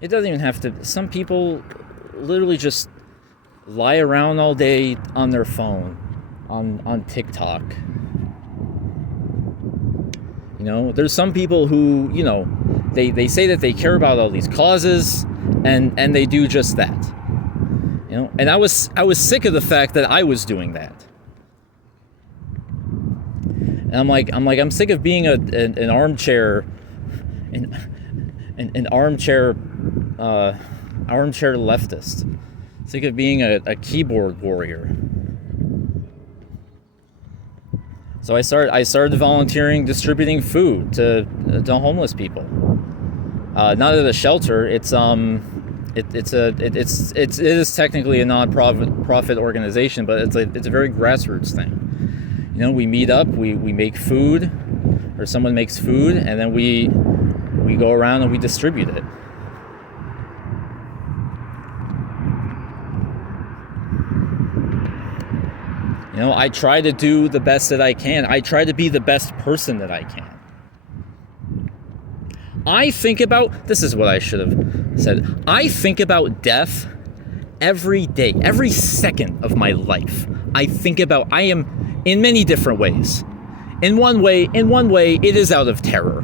It doesn't even have to. Some people literally just lie around all day on their phone, on TikTok. You know, there's some people who, you know, they say that they care about all these causes, and they do just that. You know, and I was sick of the fact that I was doing that. And I'm sick of being an armchair leftist. Sick of being a keyboard warrior. So I started volunteering, distributing food to homeless people. Not at a shelter. It is technically a non-profit organization, but it's a very grassroots thing. You know, we meet up, we make food, or someone makes food, and then we go around and we distribute it. You know, I try to do the best that I can. I try to be the best person that I can. I think about, this is what I should have said, I think about death every day, every second of my life. I am in many different ways. In one way, it is out of terror.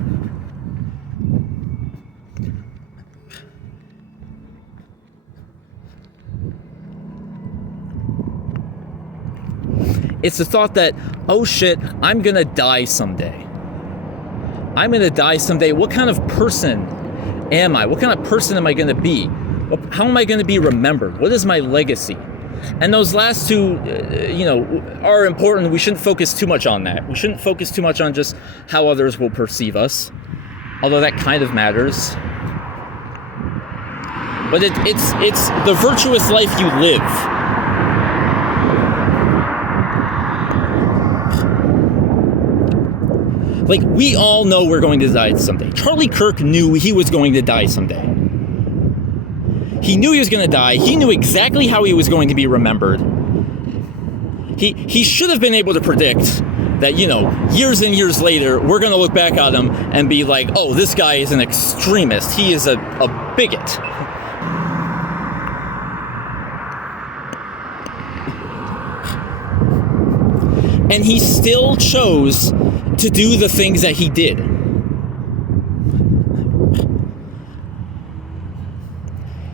It's the thought that, oh shit, I'm gonna die someday. What kind of person am I? What kind of person am I gonna be? How am I gonna be remembered? What is my legacy? And those last two, are important. We shouldn't focus too much on that. We shouldn't focus too much on just how others will perceive us, although that kind of matters. But it's the virtuous life you live. Like, we all know we're going to die someday. Charlie Kirk knew he was going to die someday. He knew he was going to die. He knew exactly how he was going to be remembered. He should have been able to predict that, years and years later, we're going to look back at him and be like, oh, this guy is an extremist. He is a bigot. And he still chose to do the things that he did.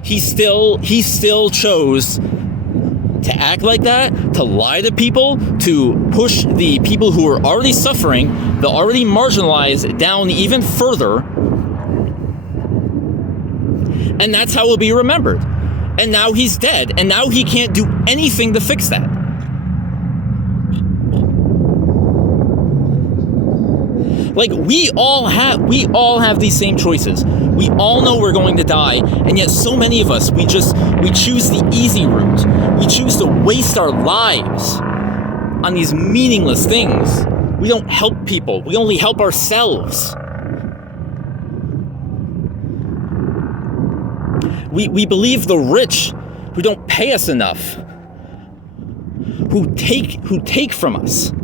He still chose to act like that, to lie to people, to push the people who are already suffering, the already marginalized, down even further. And that's how he'll be remembered. And now he's dead, and now he can't do anything to fix that. Like, we all have these same choices. We all know we're going to die, and yet so many of us, we choose the easy route. We choose to waste our lives on these meaningless things. We don't help people. We only help ourselves. We believe the rich who don't pay us enough, who take from us.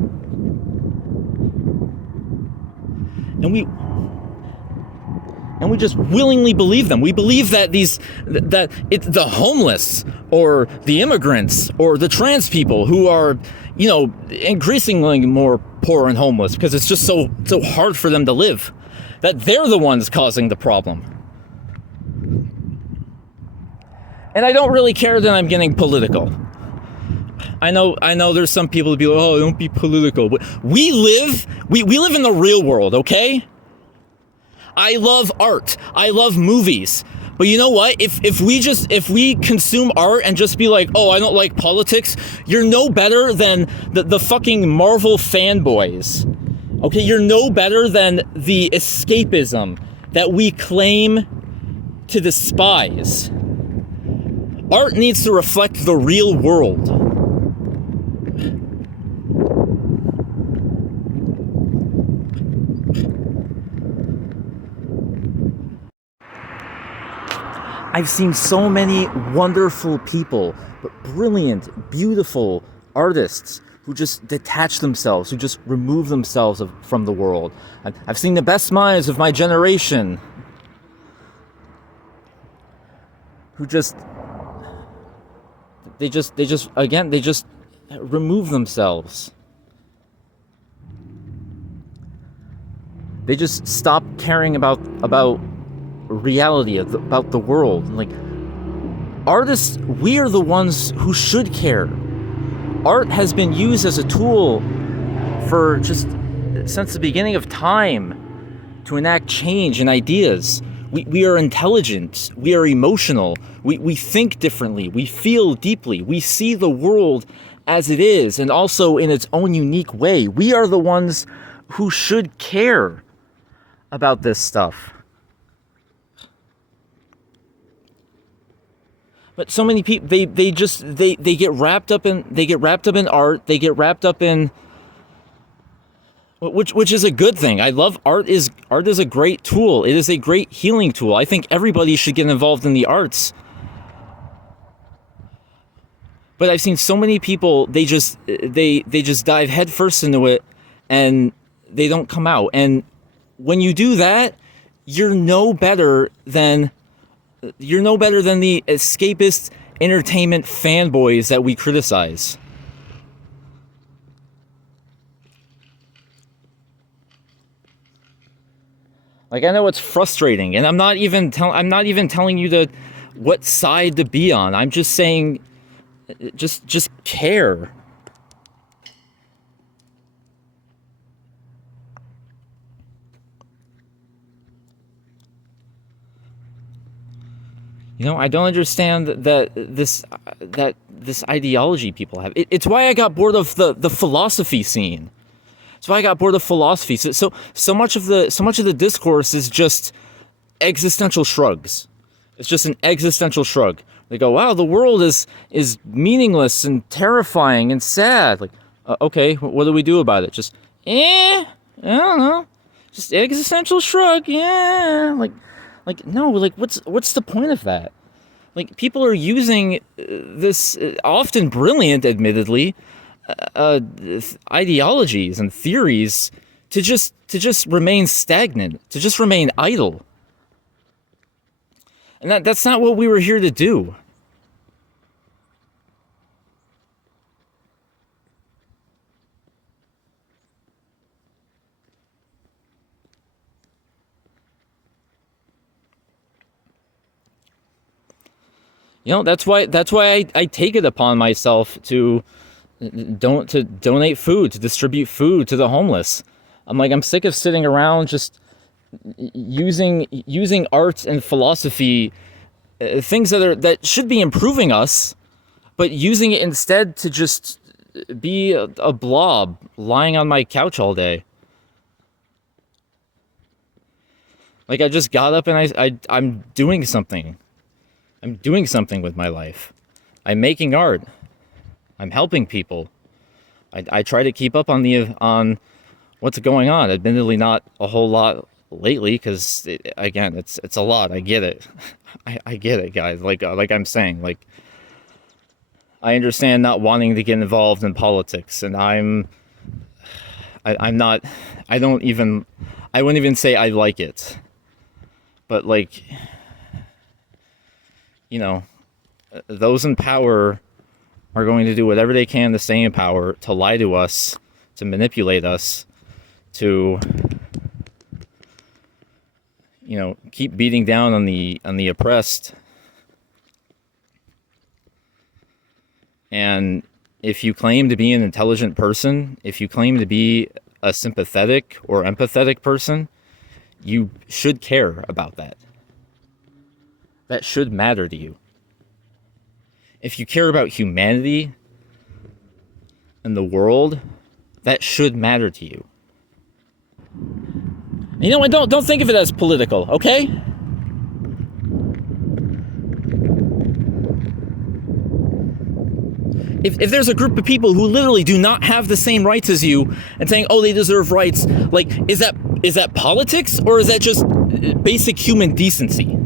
And we just willingly believe them. We believe that it's the homeless or the immigrants or the trans people who are, increasingly more poor and homeless because it's just so hard for them to live, that they're the ones causing the problem. And I don't really care that I'm getting political. I know there's some people who be like, oh, don't be political. But we live in the real world, okay? I love art. I love movies. But you know what? If we consume art and just be like, oh, I don't like politics, you're no better than the fucking Marvel fanboys. Okay, you're no better than the escapism that we claim to despise. Art needs to reflect the real world. I've seen so many wonderful people, but brilliant, beautiful artists who just detach themselves, who just remove themselves from the world. I've seen the best minds of my generation who just remove themselves. They just stop caring about reality, about the world. Like, artists, we are the ones who should care. Art has been used as a tool for just since the beginning of time to enact change and ideas. We are intelligent. We are emotional. We think differently. We feel deeply. We see the world as it is, and also in its own unique way. We are the ones who should care about this stuff. But so many people, they get wrapped up in art. They get wrapped up in, which is a good thing. I love art. Art is a great tool. It is a great healing tool. I think everybody should get involved in the arts. But I've seen so many people, they just dive headfirst into it and they don't come out. And when you do that, you're no better than the escapist entertainment fanboys that we criticize. Like, I know it's frustrating, and I'm not even telling you what side to be on. I'm just saying, just care. I don't understand that this ideology people have. It's why I got bored of the philosophy scene. It's why I got bored of philosophy. So much of the discourse is just existential shrugs. It's just an existential shrug. They go, "Wow, the world is meaningless and terrifying and sad." Like, okay, what do we do about it? Just, I don't know. Just existential shrug. Yeah, like no. Like, what's the point of that? Like, people are using this often brilliant, admittedly, ideologies and theories to just remain stagnant, to just remain idle. And that's not what we were here to do. That's why I take it upon myself to donate food, to distribute food to the homeless. I'm sick of sitting around just using art and philosophy, things that should be improving us, but using it instead to just be a blob lying on my couch all day. Like, I just got up and I'm doing something. I'm doing something with my life. I'm making art. I'm helping people. I try to keep up on what's going on. Admittedly, not a whole lot lately, because it's a lot. I get it. I get it, guys. Like I'm saying, like, I understand not wanting to get involved in politics, and I'm not. I wouldn't even say I like it, but like, those in power are going to do whatever they can to stay in power, to lie to us, to manipulate us, to keep beating down on the oppressed. And if you claim to be an intelligent person, if you claim to be a sympathetic or empathetic person, you should care about that. That should matter to you. If you care about humanity and the world, that should matter to you. And don't think of it as political, okay? If there's a group of people who literally do not have the same rights as you and saying, oh, they deserve rights, like, is that politics, or is that just basic human decency?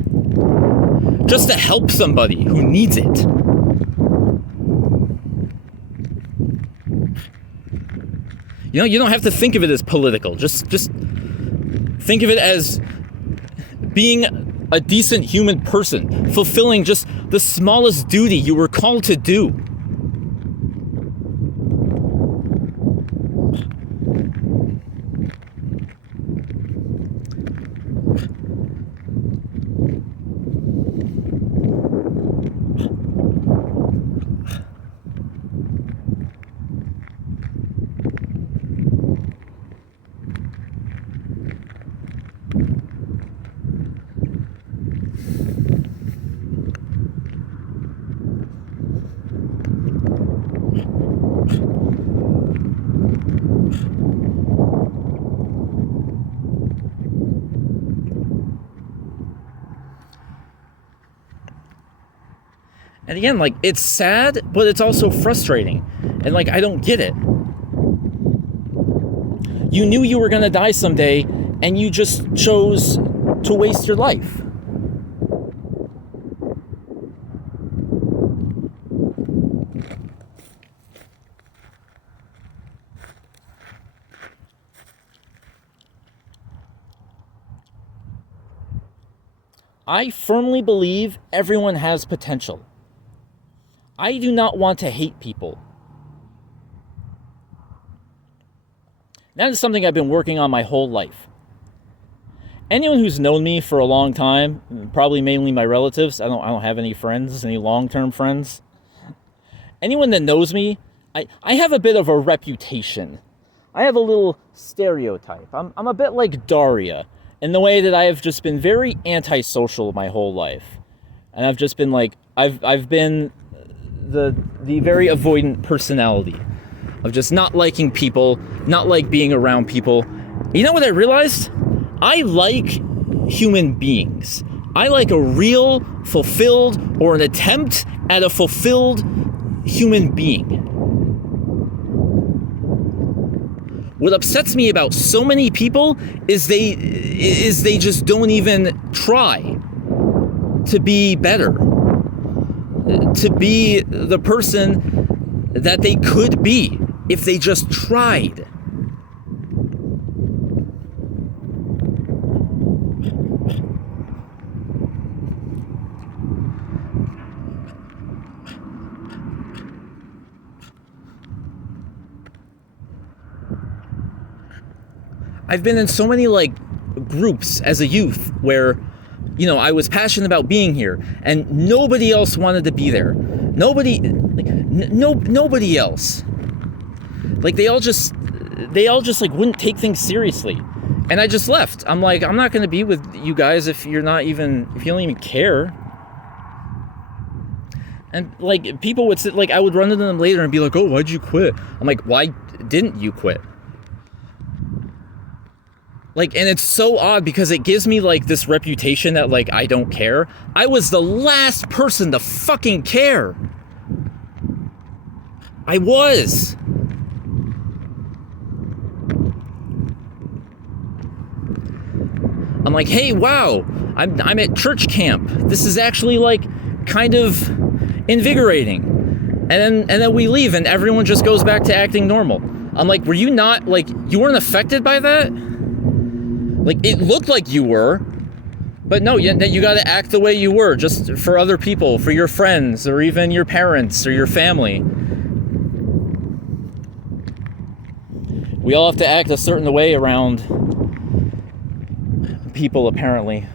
Just to help somebody who needs it. You don't have to think of it as political. Just think of it as being a decent human person, fulfilling just the smallest duty you were called to do. And again, like, it's sad, but it's also frustrating. And, like, I don't get it. You knew you were going to die someday, and you just chose to waste your life. I firmly believe everyone has potential. I do not want to hate people. That is something I've been working on my whole life. Anyone who's known me for a long time, probably mainly my relatives, I don't have any friends, any long-term friends. Anyone that knows me, I have a bit of a reputation. I have a little stereotype. I'm a bit like Daria in the way that I have just been very antisocial my whole life. And I've just been like, I've been the very avoidant personality of just not liking people, not like being around people. You know what I realized? I like human beings. I like a real, fulfilled, or an attempt at a fulfilled human being. What upsets me about so many people is they just don't even try to be better, to be the person that they could be if they just tried. I've been in so many like groups as a youth where, you know, I was passionate about being here and nobody else wanted to be there. Nobody else. Like they all just like wouldn't take things seriously. And I just left. I'm like, I'm not going to be with you guys if you don't even care. And like people would sit, like I would run into them later and be like, "Oh, why'd you quit?" I'm like, "Why didn't you quit?" Like, and it's so odd because it gives me like this reputation that like I don't care. I was the last person to fucking care. I was. I'm like, hey, wow, I'm at church camp. This is actually like kind of invigorating. And then we leave and everyone just goes back to acting normal. I'm like, were you not, like, you weren't affected by that? Like, it looked like you were, but no, you got to act the way you were, just for other people, for your friends, or even your parents, or your family. We all have to act a certain way around people, apparently.